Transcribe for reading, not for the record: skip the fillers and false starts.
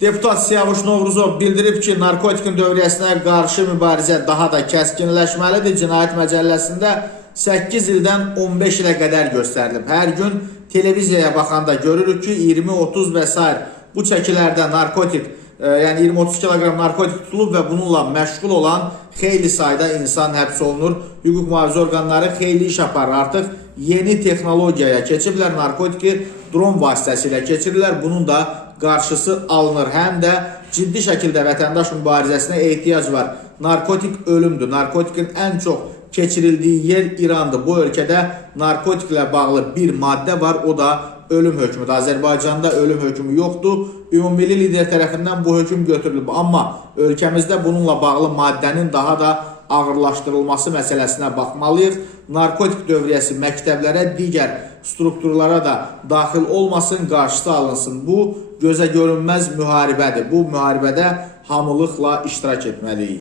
Deputat Siyavuş Novruzov bildirib ki, narkotikin dövriyyəsinə qarşı mübarizə daha da kəskinləşməlidir. Cinayət Məcəlləsində 8 ildən 15 ilə qədər göstərilib. Hər gün televiziyaya baxanda görürük ki, 20-30 və s. bu çəkilərdə narkotik, yəni 20-30 kilogram narkotik tutulub və bununla məşğul olan xeyli sayda insan həbs olunur. Hüquq mühafizə orqanları xeyli iş aparır. Artıq yeni texnologiyaya keçiblər, narkotiki dron vasitəsilə keçirirlər. Bunun da qarşısı alınır. Həm də ciddi şəkildə vətəndaş mübarizəsinə ehtiyac var. Narkotik ölümdür. Narkotikin ən çox keçirildiyi yer İrandır. Bu ölkədə narkotiklə bağlı bir maddə var, o da ölüm hökmüdür. Azərbaycanda ölüm hökmü yoxdur. Ümumilli lider tərəfindən bu hökm götürülüb. Amma ölkəmizdə bununla bağlı maddənin daha da ağırlaşdırılması məsələsinə baxmalıyıq. Narkotik dövriyyəsi məktəblərə, digər strukturlara da daxil olmasın, qarşısı alınsın. Bu gözə görünməz müharibədir. Bu müharibədə hamılıqla iştirak etməliyik.